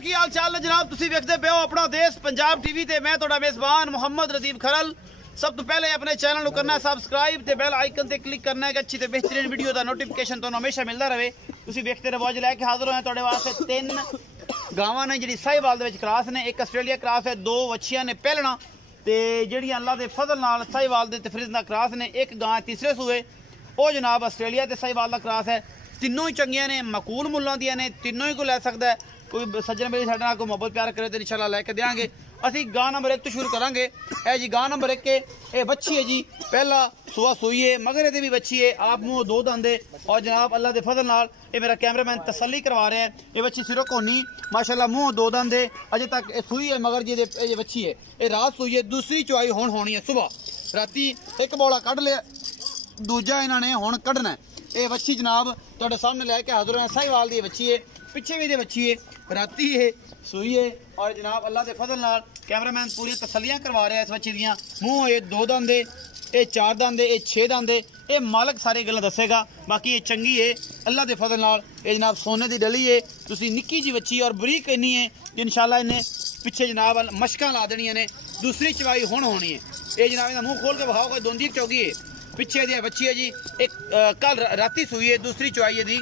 की हाल चाल है जनाब, तुसी वेखदे पे हो अपना देश पंजाब टीवी ते मैं तुहाडा मेजबान मोहम्मद रदीब खरल। सब तो पहले अपने चैनल को करना है सबसक्राइब ते बेल आइकन ते क्लिक करना है कि अच्छी ते बेहतरीन वीडियो का नोटिफिकेशन तुहानू हमेशा मिलता रहे। तुसी वेखते रहो। अज लैके हाजिर होए तुहाडे वास्ते 3 गावां ने जिहड़ी साहिवाल दे विच क्रॉस ने, एक आस्ट्रेलिया क्रॉस है, 2 वच्छियां ने पहलना ते जिहड़ी अल्लाह दे फजल नाल साहिवाल दे ते फ्रिज दा क्रॉस ने, एक गां तीसरे सूए ओ जनाब आस्ट्रेलिया ते साहिवाल दा क्रॉस है। तीनों ही चंगियां ने, मकूल मुल्लां दियां ने, तीनों ही को लै सकदा है। कोई सज्जन मेरे साडे नाल कोई मोहब्बत प्यार करे तो इंशाल्लाह लैके देंगे। असी गां नंबर 1 तो शुरू करांगे। ए जी गां नंबर 1 ये बच्ची है जी, पहला सुआ सूई है, मगर ये भी बच्ची है, आप मुँह 2 दंदे और जनाब अल्लाह के फजल नाल ये मेरा कैमरामैन तसल्ली करवा रहा है। ये बच्ची सिरों कोनी माशाल्लाह, मुँह 2 दंदे, अजे तक सूई है, मगर ये बच्ची है ये रात सूई है। दूसरी चुआई हुण होनी है सुबह, राती एक बौला कढ़ लिया, दूजा इन्होंने हुण कढ़ना है। ये बच्ची जनाब तुहाडे सामने लैके हाजिर है। साहिवाल दी बच्ची है, पिछे भी बच्ची है, राती है सूई है और जनाब अल्लाह के फजल नाल कैमरामैन पूरी तसलियां करवा रहा है इस बच्ची दियां। मूँह ये 2 दंदे, ये 4 दंदे, ये 6 दंदे, ये मालक सारी गल्लां दसेगा। बाकी ये चंगी है अल्लाह के फजल नाल। ये जनाब सोने की डली है, तुसी निक्की जी बच्ची और बरीक इन्नी है इंशाल्लाह इन्हें पिछे जनाब मशकां ला देनियां ने। दूसरी चवाई हुण होनी है। ये जनाब इहदा मूँह खोल के बखाओ, कोई दोंदी चौगी है, पिछे दी बच्ची है जी, एक कल राती सूई है, दूसरी चुआई है दी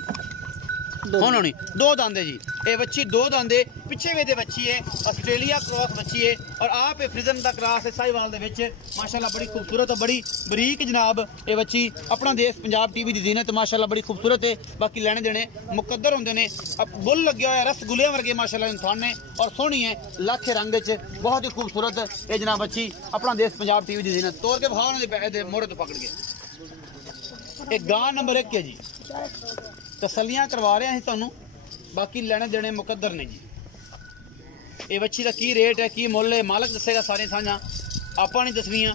हुण होनी। 2 दांदे जी, ये बच्ची 2 दांदे, पिछे वे बच्ची है, आस्ट्रेलिया क्रॉस बच्ची है और आप फ्रिजन का क्रॉस है साहिवाल दे विच माशाल्लाह बड़ी खूबसूरत और बड़ी बरीक जनाब ये बच्ची अपना देश पंजाब टीवी की जीनत माशाल्लाह बड़ी खूबसूरत है। बाकी लेने देने मुकद्दर होंदे ने। बुल लगे हुआ रसगुल्ले वर्गे माशाल्लाह इंसान ने और सोहनी है लाखे रंग बहुत ही खूबसूरत ये जनाब बच्ची अपना देश पंजाब टीवी की जीनत। तोड़ के भाव मोड़े तो पकड़ के एक गां नंबर 1 है जी, तसलियां करवा रहे हैं तुहानू, बाकी लेने देने मुकद्दर ने जी। ये बच्ची का की रेट है, की मुल है, मालक दसेगा सारी साझा, आपा नहीं दसनियां।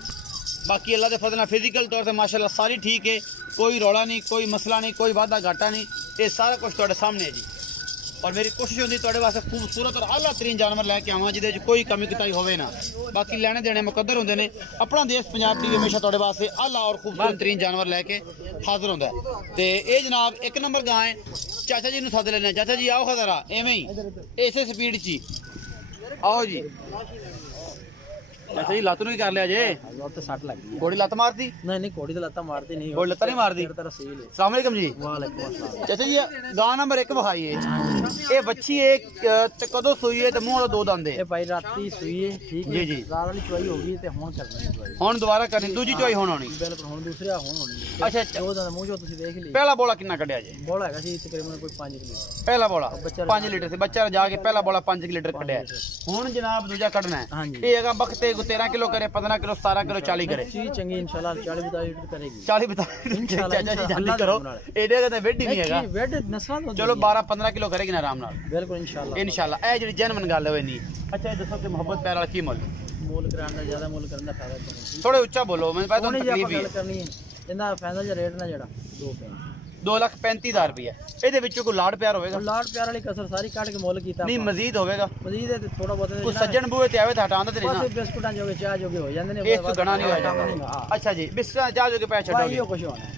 बाकी अल्लाह के फजल नाल फिजिकल तौर पर माशाल्लाह सारी ठीक है, कोई रौला नहीं, कोई मसला नहीं, कोई वादा घाटा नहीं, ये सारा कुछ तुहाडे सामने है जी। और मेरी कोशिश होती तुहाडे वास्ते खूबसूरत और आला तरीन जानवर लैके आवां जिहदे च कोई कमी कताई होवे ना। बाकी लेने देने मुकद्दर होंदे ने। अपना देश पंजाब टीवी हमेशा तुहाडे वास्ते आला और खूबसूरत तरीन जानवर लैके हाजिर होंदा है। ते ये जनाब 1 नंबर गां है। चाचा जी नूं सद लेने, चाचा जी आओ खजरा एवें ही इसे स्पीड च आओ जी। अच्छा जी लत्त नहीं कर लिया जे, तो सट लग गई। घोड़ी लत्त मारती नहीं घोड़ी तो लत्ता मारती नहीं, घोड़ी लत्त नहीं मारती। अस्सलाम वालेकुम जी। चाचा जी गां नंबर 1 बखाई है, ये बच्ची है कदों सूई है, मुँह 2 दंद है भाई राती सूई है, ठीक जी जी। रात वाली चुआई होगी ते हुण करनी, हुण दोबारा करनी, दूजी चुआई हुण होनी बिल्कुल, हुण दूसरा हुण होनी। अच्छा 2 दंद मुँह जो तुसीं देख ली। पहला बोला कितना कढ़िया जी? बोला हैगा जी तकरीबन कोई 5 लीटर। पहला बोला 5 लीटर से बच्चा जाके पहला बोला 5 लीटर कढ़िया। हुण जनाब दूजा कढ़ना है, ये हैगा बखते 13 किलो करे, 15 किलो, 17 किलो, 40 करे। चीज चंगी इंशाल्लाह 40-42 लीटर करेगी। 40-42 इंशाल्लाह। चाचा जी जल्दी करो, एडे का वेट ही नहीं हैगा, वेट नस्ल चलो 12-15 किलो करेगी ना आराम नाल बिल्कुल इंशाल्लाह इंशाल्लाह। ए जेडी जेनवन गल होई नहीं। अच्छा ये दसो कि मोहब्बत प्यार वाला की मुल कराने दा ज्यादा मुल करन दा फायदा नहीं। थोड़े ऊंचा बोलो, मैं पता तो तकलीफ ही करनी है। इंदा फायदा जो रेट ना जेड़ा 2,35,000 रुपया, ਇਹਦੇ ਵਿੱਚੋਂ ਕੋਈ ਲਾੜ ਪਿਆਰ ਹੋਵੇਗਾ? ਲਾੜ ਪਿਆਰ ਵਾਲੀ ਕਸਰ ਸਾਰੀ ਕੱਢ ਕੇ ਮੁੱਲ ਕੀਤਾ। ਨਹੀਂ ਮਜ਼ੀਦ ਹੋਵੇਗਾ? ਮਜ਼ੀਦ ਹੈ ਤੇ ਥੋੜਾ ਬਹੁਤ ਕੋਈ ਸੱਜਣ ਬੂਏ ਤੇ ਆਵੇ ਤਾਂ ਹਟਾਉਂਦਾ ਤੇ ਨਹੀਂ ਨਾ? ਬਿਸਕੁਟਾਂ ਜੋਗੇ ਚਾਹ ਜੋਗੇ ਹੋ ਜਾਂਦੇ ਨੇ, ਇਸ ਤੋਂ ਗਣਾ ਨਹੀਂ ਹੋਇਆ। ਅੱਛਾ ਜੀ ਬਿਸਕੁਟਾਂ ਚਾਹ ਜੋਗੇ ਪੈਸੇ ਛੱਡੋਗੇ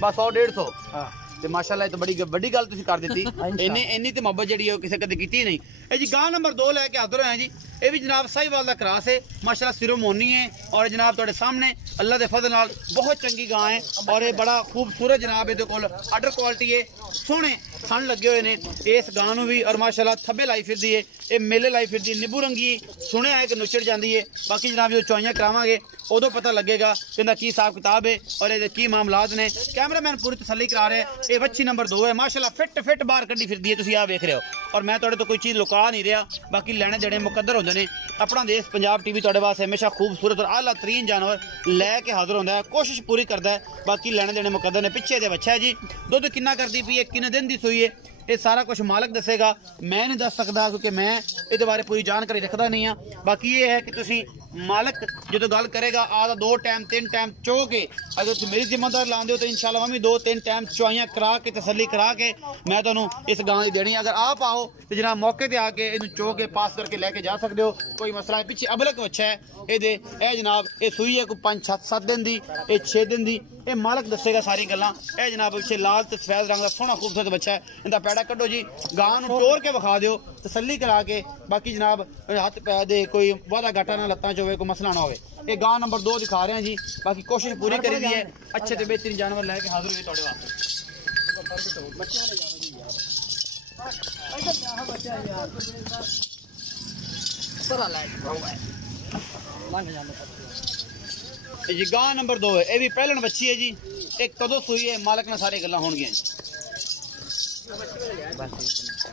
ਬਸ 100-150? ਹਾਂ ਤੇ ਮਾਸ਼ਾਅੱਲਾ ਇਹ ਤਾਂ ਬੜੀ ਵੱਡੀ ਗੱਲ ਤੁਸੀਂ ਕਰ ਦਿੱਤੀ। ਇੰਨੀ ਤੇ ਮੁਹੱਬਤ ਜਿਹੜੀ ਉਹ ਕਿਸੇ ਕਦੇ ਕੀਤੀ ਨਹੀਂ। ਇਹ ਜੀ ਗਾਂ ਨੰਬਰ 2 ਲੈ ਕੇ ਹਾਜ਼ਰ ਹੋਏ ਜੀ। ये भी जनाब साहिवाल का क्रॉस है माशाल्लाह, सिरों मोनी है और जनाब तुहाडे सामने अल्लाह के फजल नाल बहुत चंगी गां है और ये बड़ा खूबसूरत जनाब ये कोल आर्डर क्वालिटी है, सोहने थन लगे हुए ने इस गां नूं भी और माशाल्लाह थब्बे लाई फिरदी है, ये मेले लाई फिरदी है, नींबू रंगी सुने है कि नुचड़ जाती है। बाकी जनाब जो चुआइयां करावांगे उदों पता लगेगा कि इहदा की हिसाब किताब है और ये की मामलात ने। कैमरामैन पूरी तसल्ली करा रहे हैं। ये बच्ची नंबर 2 है माशाल्लाह, फिट बाहर कड्डी फिरदी है, तुसीं आ वेख रहे हो और मैं तुहाडे तो कोई चीज़ लुका नहीं रहा। बाकी लेने देने मुकद्दर होंदे ने। अपना देश पंजाब टीवी तुहाडे वास्ते हमेशा खूबसूरत और आला तरीन जानवर लैके हाजिर होंदा है, कोशिश पूरी करता है। बाकी लेने देने मुकद्दर ने। पिछे दे बच्चा है जी, दुध किन्ना करती पई है, किन्ने दिन दी सूई है, ये सारा कुछ मालक दसेगा, मैं नहीं दस सकता क्योंकि मैं ये बारे पूरी जानकारी रखता नहीं हाँ। बाकी ये है कि तुसी मालक जो गल करेगा आधा 2 टाइम 3 टाइम चो के अगर तुम मेरी जिम्मेदारी लाते हो तो इंशाल्लाह मैं भी 2-3 टाइम चुआइयां करा के तसल्ली करा के मैं तुहानू इस गां की देनी। अगर आप आओ तो जनाब मौके पर आके इनू चो के पास करके लैके जा सकते हो, कोई मसला है। पिछे अबलक बच्चा है ये जनाब, ये सूई है कोई 5-7 दिन की, ये 6 दिन की ਇਹ ਮਾਲਕ ਦੱਸੇਗਾ ਸਾਰੀ ਗੱਲਾਂ। ਇਹ ਜਨਾਬ ਪਿੱਛੇ ਲਾਲ ਤੇ ਸਫੈਦ ਰੰਗ ਦਾ ਸੋਹਣਾ ਖੂਬਸੂਰਤ ਬੱਚਾ ਹੈ। ਇਹਦਾ ਪੈੜਾ ਕੱਢੋ ਜੀ, ਗਾਂ ਨੂੰ ਟੋਰ ਕੇ ਵਿਖਾ ਦਿਓ, ਤਸੱਲੀ ਕਰਾ ਕੇ। ਬਾਕੀ ਜਨਾਬ ਹੱਥ ਪੈ ਦੇ ਕੋਈ ਵਾਦਾ ਘਾਟਾ ਨਾ ਲੱਤਾਂ ਚ ਹੋਵੇ, ਕੋਈ ਮਸਲਾ ਨਾ ਹੋਵੇ। ਇਹ ਗਾਂ ਨੰਬਰ 2 ਦਿਖਾ ਰਹੇ ਹਾਂ ਜੀ। ਬਾਕੀ ਕੋਸ਼ਿਸ਼ ਪੂਰੀ ਕਰੀ ਦੀ ਹੈ अच्छे ਤੇ बेहतरीन जानवर लेके हाजिर हुए ਤੁਹਾਡੇ ਵਾਸਤੇ। जी गां नंबर 2 है, ये भी पहलन बच्ची है जी। एक कदों सुई है, मालक ने सारी गल्लां होणगियां जी।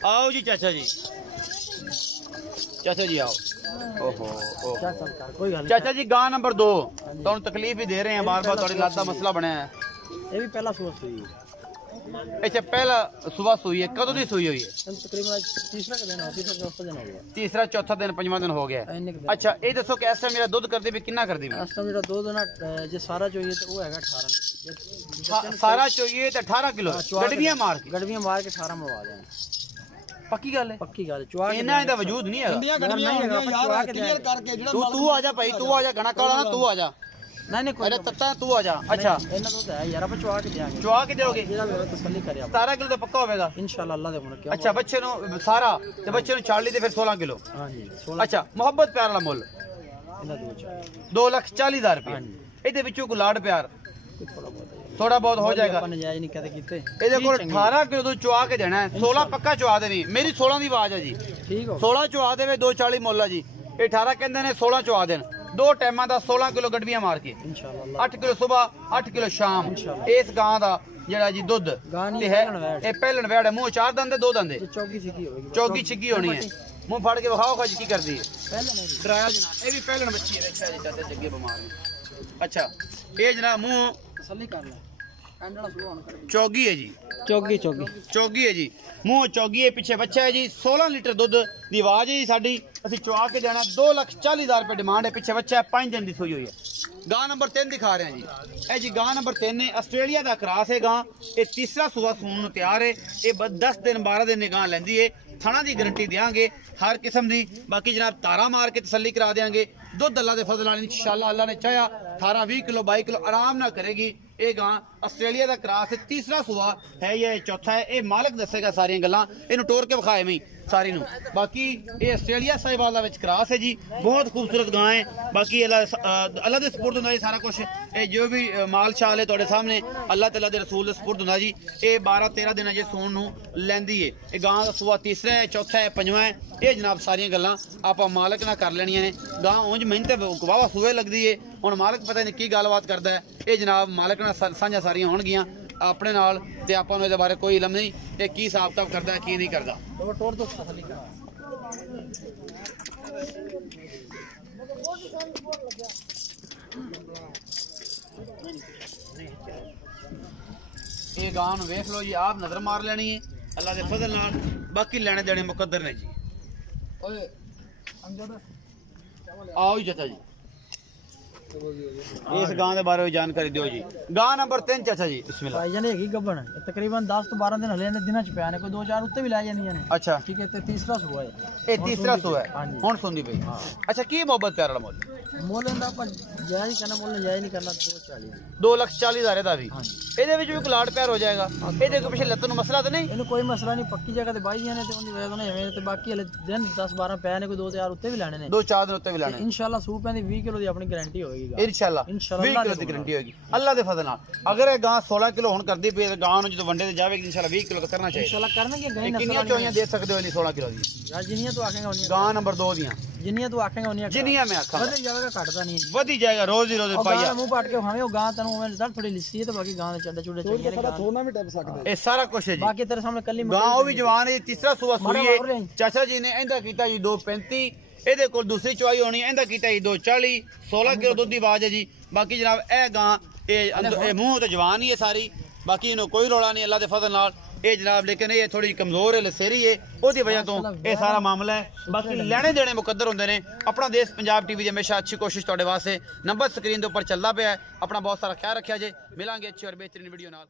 आओ जी चाचा जी, चाचा जी आओ। ओहो चाचा जी गां नंबर 2 तुहानू तकलीफ ही दे रहे हैं, बार बार तुहाडी लात दा मसला बनया है। ये भी पहला सुबह सुई है। अच्छा पहला सुबह सुई है, कदों दी सुई हुई है? तकरीबन तीसरा दिन हो गया। तीसरा चौथा दिन पंजवां दिन हो गया। अच्छा ये दसो कि इस टाइम मेरा दुध करदी भी कितना करदी भी? इस टाइम मेरा दुध ना जे सारा चाहिए तो वो हैगा 18 सारा चाहिए तो 18 किलो गड़बियां मार के 18 मरवा दें। पक्की गल है, पक्की गल। चुआ इन्ना दा वजूद नहीं है। तू आ जा भाई, तू आ जा, घना काला ना, तू आ जा। नहीं अरे तत्ता तू आ जा। अच्छा इन्ना दुध है यार, आप चुआ के देंगे। चुआ के दोगे? जेड़ा मेरा तसल्ली करे 17 किलो तो पक्का होगा इंशाल्लाह अल्लाह दे हुन। अच्छा बच्चे नु सारा ते बच्चे नु 40 ते फिर 16 किलो। हां जी 16। अच्छा मोहब्बत प्यार वाला मुल इन्ना 2,40,000 रुपए। ਇਹਦੇ ਵਿੱਚੋਂ ਕੋ ਲਾੜ ਪਿਆਰ थोड़ा बहुत हो जाएगा। नजायज नहीं कहते किते ਇਹਦੇ ਕੋਲ 18 ਕਿਲੋ ਤੋਂ ਚੁਆ ਕੇ ਦੇਣਾ ਹੈ। 16 ਪੱਕਾ ਚੁਆ ਦੇਣੀ, ਮੇਰੀ 16 ਦੀ ਆਵਾਜ਼ ਹੈ ਜੀ। ठीक हो 16 ਚੁਆ ਦੇਵੇ 240 ਮੁੱਲ ਹੈ ਜੀ। ਇਹ 18 ਕਹਿੰਦੇ ਨੇ 16 ਚੁਆ ਦੇਣ। ਦੋ ਟਾਈਮਾਂ ਦਾ 16 ਕਿਲੋ ਗੜਬੀਆਂ ਮਾਰ ਕੇ इंशाल्लाह 8 ਕਿਲੋ ਸਵੇਰ 8 ਕਿਲੋ ਸ਼ਾਮ। ਇਸ ਗਾਂ ਦਾ ਜਿਹੜਾ ਜੀ ਦੁੱਧ ਤੇ ਹੈ ਇਹ ਪਹਿਲਣ ਵੈੜ ਹੈ। ਮੂੰਹ 4 ਦੰਦ 2 ਦੰਦ चौकी छिकी होगी। ਚੌਗੀ ਛਿੱਗੀ ਹੋਣੀ ਹੈ। ਮੂੰਹ ਫੜ ਕੇ ਵਿਖਾਓ ਖਾਜੀ ਕੀ ਕਰਦੀ ਹੈ। पहले नहीं ਡਰਾਇਆ ਜਨਾਬ, ਇਹ ਵੀ ਪਹਿਲਣ ਬੱਚੀ ਹੈ। ਦੇਖਿਆ ਜੀ ਚਾਚਾ ਜੱਗੇ ਬਿਮਾਰ ਨੇ। ਅੱਛਾ ਇਹ ਜਨਾਬ ਮੂੰਹ तसल्ली कर ले एंडड़ा शुरू होने कर ਚੌਗੀ ਹੈ ਜੀ। चौकी ਚੌਗੀ ਹੈ ਜੀ, ਮੂੰਹ ਚੌਗੀ ਹੈ, ਪਿੱਛੇ ਬੱਚਾ ਹੈ ਜੀ। 16 ਲੀਟਰ ਦੁੱਧ ਦੀ ਆਵਾਜ਼ ਹੈ ਜੀ ਸਾਡੀ। ਅਸੀਂ ਚੁਆ ਕੇ ਦੇਣਾ 2,40,000 ਰੁਪਏ ਡਿਮਾਂਡ ਹੈ। ਪਿੱਛੇ ਬੱਚਾ ਹੈ, 5 ਦਿਨ ਦੀ ਸੂਈ ਹੋਈ ਹੈ। ਗਾਂ ਨੰਬਰ 3 ਦਿਖਾ ਰਹੇ ਹਾਂ ਜੀ। ਇਹ ਜੀ ਗਾਂ ਨੰਬਰ 3 ਹੈ, ਆਸਟ੍ਰੇਲੀਆ ਦਾ ਕਰਾਸ ਹੈ ਗਾਂ। ਇਹ ਤੀਸਰਾ ਸੂਆ ਸੂਣ ਨੂੰ ਤਿਆਰ ਹੈ। ਇਹ 10 ਦਿਨ 12 ਦਿਨ ਦੀ ਗਾਂ ਲੈਂਦੀ ਹੈ। ਥਣਾ ਦੀ ਗਾਰੰਟੀ ਦੇਾਂਗੇ हर किस्म की। बाकी जनाब तारा मार के तसल्ली करा देंगे। दुध अल्लाह के फजल इंशाअल्लाह अल्लाह ने चाहा 18-20 किलो 22 किलो आराम ना करेगी। ये गां आस्ट्रेलिया का क्रास है, तीसरा सुआ है या चौथा है। ये मालक दसेगा सारियां गल्लां, इन्हू टोर के विखाए मैं सारी नू। बाकी ये आस्ट्रेलिया साहिवाल विच क्रास है जी, बहुत खूबसूरत गां है। बाकी अल्लाह दे सपुर्द हुंदा सारा कुछ। ये जो भी माल शाल है तुहाडे सामने अल्लाह तआला दे रसूल दे सपुर्द हुंदा जी। ये 12-13 दिन अजे सूण नू लैंदी है। ये गां दा सुआ तीसरा है, चौथा है, पंजवां है। ये जनाब सारियां गल्लां आपां मालक नाल कर लेणियां ने। गां उंज मेहनत वावा सूए लगदी है। हुण मालक पता नहीं की गलबात करदा है। ये जनाब मालक नाल साझा सारियां होणगियां अपने नाल ते आपां नूं इहदे बारे कोई इल्म नहीं ये की हिसाब किताब करदा है की नहीं करदा। टोर तो तसल्ली कर ये गां नूं वेख लो जी, आप नजर मार लेनी है अल्लाह दे फजल नाल। बाकी लेने देने मुकद्दर ने जी। आओ जी चाचा जी, इस गां दे बारे में जानकारी दियो जी। गां नंबर 3 चाचा जी बिस्मिल्लाह। भाईजान हैगी गब्बन तकरीबन 10 तो 12 दिन हले ने दिनां च पिया ने, कोई 2-4 उत्ते भी लै जांदियां ने। अच्छा ठीक है। ते तीसरा सुआ है, ये तीसरा सुआ है हुण सुनदी पई। अच्छा की मोहब्बत प्यार वाला मुल मोल इंदा पर जायज करना, मोल जायज नहीं करना। 2,40,000 ਦਾ ਵੀ ਇਹਦੇ ਵਿੱਚ ਵੀ ਕਲਾੜ ਪਿਆਰ ਹੋ ਜਾਏਗਾ। ਇਹਦੇ ਕੋਈ ਪਿਛੇ ਲੱਤ ਨੂੰ ਮਸਲਾ ਤਾਂ ਨਹੀਂ? ਇਹਨੂੰ ਕੋਈ ਮਸਲਾ ਨਹੀਂ, ਪੱਕੀ ਜਗ੍ਹਾ ਤੇ ਬਾਈਆਂ ਨੇ ਤੇ ਉਹਦੀ ਵਜ੍ਹਾ ਤੋਂ ਐਵੇਂ ਤੇ ਬਾਕੀ ਹਲੇ ਦਿਨ 10-12 ਪਿਆ ਨੇ, ਕੋਈ 2-4 ਉੱਤੇ ਵੀ ਲੈਣੇ ਨੇ। 2-4 ਦਿਨ ਉੱਤੇ ਵੀ ਲੈਣੇ इंशाल्लाह सूपियां दी 20 किलो दी अपनी गारंटी होगी। इंशाल्लाह 20 किलो ਦੀ ਗਾਰੰਟੀ ਹੋਏਗੀ ਅੱਲਾਹ ਦੇ ਫਜ਼ਲ ਨਾਲ। ਅਗਰ ਇਹ ਗਾਂ 16 ਕਿਲੋ ਹੁਣ ਕਰਦੀ ਪਈ ਤੇ ਗਾਂ ਨੂੰ ਜਦੋਂ ਵੰਡੇ ਤੇ ਜਾਵੇਗੀ ਇੰਸ਼ਾਅੱਲਾਹ 20 ਕਿਲੋ ਤਾਂ ਕਰਨਾ ਚਾਹੀਦਾ। इंशाल्लाह करनगे गई नस्ल ਕਿੰਨੀਆਂ ਚੋਈਆਂ ਦੇ ਸਕਦੇ ਹੋ ਇਨੀ 16 ਕਿਲੋ ਦੀ? यार जिन्नियां तू आखेगा उन्नियां ਗਾਂ नंबर 2 ਦੀਆਂ जिन्नियां तू आखेगा उन्नियां ਜਿੰਨੀਆਂ ਮੈਂ ਆਖਾਂ वध जावेगा घटदा नहीं। ਵਧੀ ਜਾਏਗਾ रोज ही रोज पाइया। मुंह पाट के खावे ओ गां तनु ओवें दर थोड़ी लिस्सी है ते बाकी गां दे चड्डे चुडे चंगे ने। थोड़ा भी टप सकदे ਇਹ ਸਾਰਾ ਕੁਝ ਹੈ ਜੀ। बाकी तेरे सामने कल्ली ਗਾਂ ਉਹ ਵੀ ਜਵਾਨ ਹੈ, ਤੀਸਰਾ ਸੂਆ ਸੂਈ ਹੈ। ਚਾਚਾ ਜੀ ਨੇ ਇਹਦਾ ਕੀਤਾ ਜੀ 2.35। ਇਹਦੇ ਕੋਲ ਦੂਸਰੀ ਚਵਾਈ ਹੋਣੀ ਹੈ, ਇਹਦਾ ਕੀਤਾ ਜੀ 2.40। 16 ਕਿਲੋ ਦੁੱਧ ਦੀ ਆਵਾਜ਼ ਹੈ ਜੀ। ਬਾਕੀ ਜਨਾਬ ਇਹ ਗਾਂ ਇਹ ਮੂੰਹ ਤੇ ਜਵਾਨ ਹੀ ਹੈ ਸਾਰੀ। ਬਾਕੀ ਇਹਨੂੰ ਕੋਈ ਰੌਲਾ ਨਹੀਂ ਅੱਲਾਹ ਦੇ ਫਜ਼ਲ ਨਾਲ। ਇਹ ਜਨਾਬ लेकिन ये थोड़ी कमजोर है, लसेरी है, ਉਹਦੀ ਵਜ੍ਹਾ ਤੋਂ ਇਹ ਸਾਰਾ ਮਾਮਲਾ ਹੈ। ਬਾਕੀ ਲੈਣੇ ਦੇਣੇ ਮੁਕੱਦਰ ਹੁੰਦੇ ਨੇ। ਆਪਣਾ ਦੇਸ਼ ਪੰਜਾਬ ਟੀਵੀ ਦੀ ਹਮੇਸ਼ਾ ਅੱਛੀ ਕੋਸ਼ਿਸ਼ ਤੁਹਾਡੇ ਵਾਸਤੇ। ਨੰਬਰ ਸਕਰੀਨ ਦੇ ਉੱਪਰ ਚੱਲਦਾ ਪਿਆ ਹੈ। ਆਪਣਾ ਬਹੁਤ ਸਾਰਾ ਖਿਆਲ ਰੱਖਿਆ ਜੇ। ਮਿਲਾਂਗੇ ਅੱਛੀ ਔਰ ਬਿਹਤਰੀਨ ਵੀਡੀਓ ਨਾਲ।